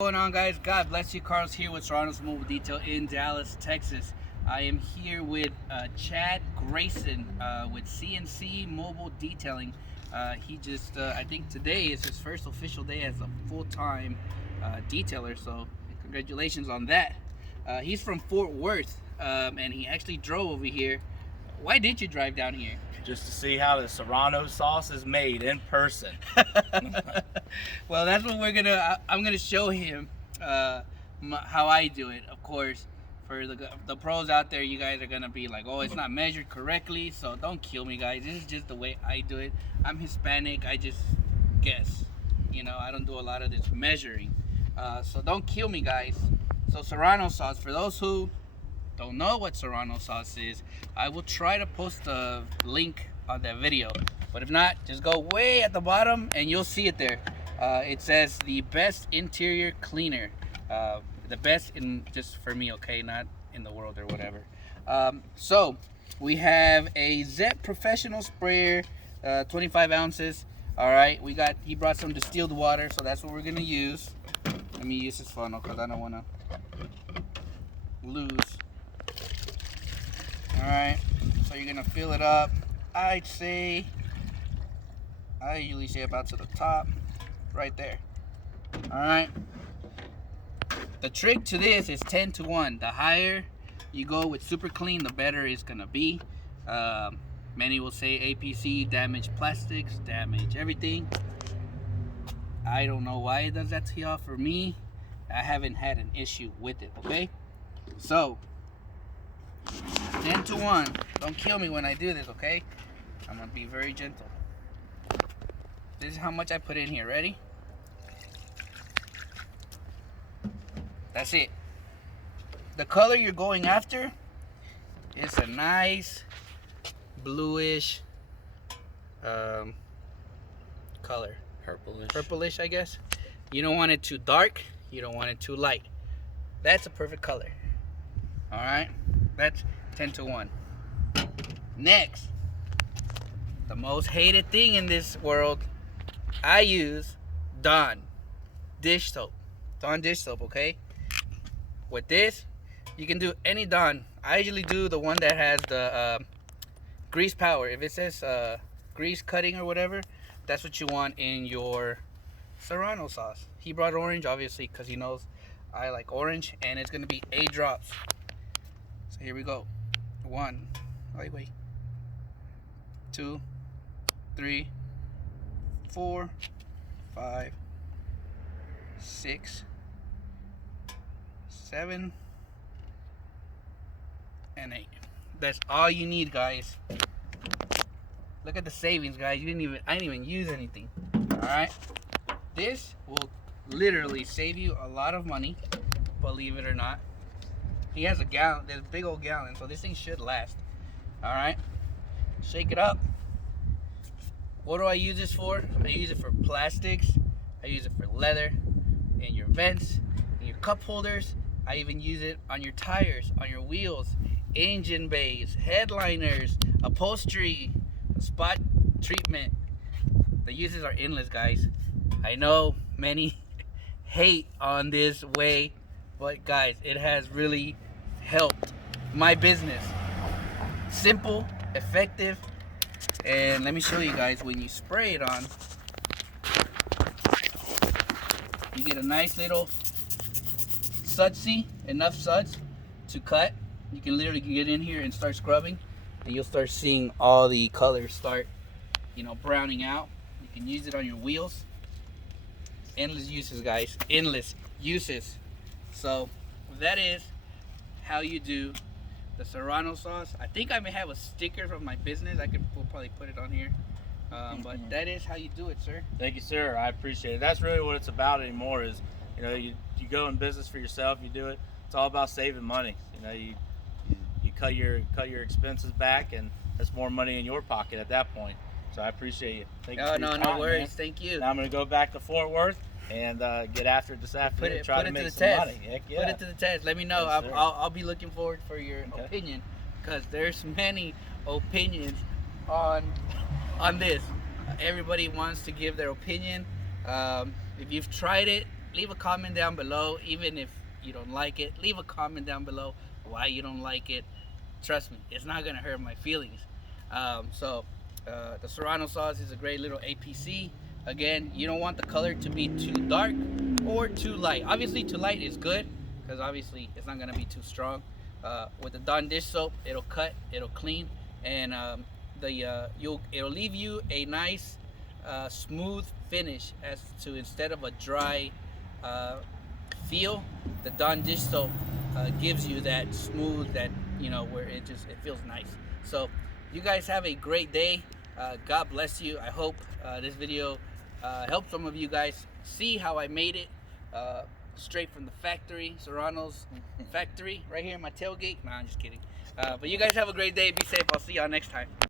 What's going on, guys? God bless you. Carlos here with Serrano's Mobile Detail in Dallas, Texas. I am here with Chad Grayson with CNC Mobile Detailing. I think today is his first official day as a full-time detailer, so congratulations on that. He's from Fort Worth, and he actually drove over here. Why did you drive down here? Just to see how the Serrano sauce is made in person. Well, that's what I'm gonna show him how I do it. Of course, for the pros out there, you guys are gonna be like, oh, it's not measured correctly, so don't kill me, guys. This is just the way I do it. I'm Hispanic. I just guess. I don't do a lot of this measuring. So don't kill me, guys. So Serrano sauce, for those who don't know what Serrano sauce is, I will try to post a link on that video, but if not, just go way at the bottom and you'll see it there. It says the best interior cleaner, the best in just for me, okay, not in the world or whatever. So we have a Zep professional sprayer, 25 ounces. All right, he brought some distilled water, so that's what we're gonna use. Let me use this funnel because I don't want to lose. Alright, so you're gonna fill it up. I usually say about to the top, right there. Alright. The trick to this is 10-1. The higher you go with super clean, the better it's gonna be. Many will say APC damage plastics, damage everything. I don't know why it does that to y'all. For me, I haven't had an issue with it, okay? So 10-1. Don't kill me when I do this, okay? I'm gonna be very gentle. This is how much I put in here. Ready? That's it. The color you're going after is a nice bluish color. Purplish, I guess. You don't want it too dark. You don't want it too light. That's a perfect color. All right. That's 10-1. Next, the most hated thing in this world, I use Dawn dish soap. Dawn dish soap, okay? With this, you can do any Dawn. I usually do the one that has the grease power. If it says grease cutting or whatever, that's what you want in your Serrano sauce. He brought orange, obviously, because he knows I like orange, and it's going to be 8 drops. So here we go. 1, wait, 2, 3, 4, 5, 6, 7, and 8. That's all you need, guys. Look at the savings, guys. I didn't even use anything. All right. This will literally save you a lot of money, believe it or not. He has a gallon, this big old gallon, so this thing should last. All right, shake it up. What do I use this for? I use it for plastics. I use it for leather, in your vents, in your cup holders. I even use it on your tires, on your wheels, engine bays, headliners, upholstery, spot treatment. The uses are endless, guys. I know many hate on this way, but guys, it has really helped my business. Simple, effective, and let me show you guys. When you spray it on, you get a nice little sudsy, enough suds to cut. You can literally get in here and start scrubbing, and you'll start seeing all the colors start, browning out. You can use it on your wheels. Endless uses, guys. Endless uses. So that is how you do the Serrano sauce. I think I may have a sticker from my business. We'll probably put it on here. But that is how you do it, sir. Thank you, sir. I appreciate it. That's really what it's about anymore. Is you go in business for yourself. You do it. It's all about saving money. You cut your expenses back, and that's more money in your pocket at that point. So I appreciate you. Thank you for your time, no worries. man. Thank you. Now I'm gonna go back to Fort Worth and get after it this afternoon. Try to make some money. Heck yeah. Put it to the test. Let me know. Yes, I'll be looking forward for your opinion, because there's many opinions on this. Everybody wants to give their opinion. If you've tried it, leave a comment down below. Even if you don't like it, leave a comment down below why you don't like it. Trust me, it's not gonna hurt my feelings. The Serrano sauce is a great little APC. Again, you don't want the color to be too dark or too light. Obviously, too light is good because obviously it's not gonna be too strong. With the Dawn dish soap, it'll cut, it'll clean, and it'll leave you a nice smooth finish, as to instead of a dry feel. The Dawn dish soap gives you that smooth, that where it feels nice. So you guys have a great day. God bless you. I hope this video helped some of you guys see how I made it straight from the factory, Serrano's factory, right here in my tailgate. Nah, I'm just kidding. But you guys have a great day. Be safe. I'll see y'all next time.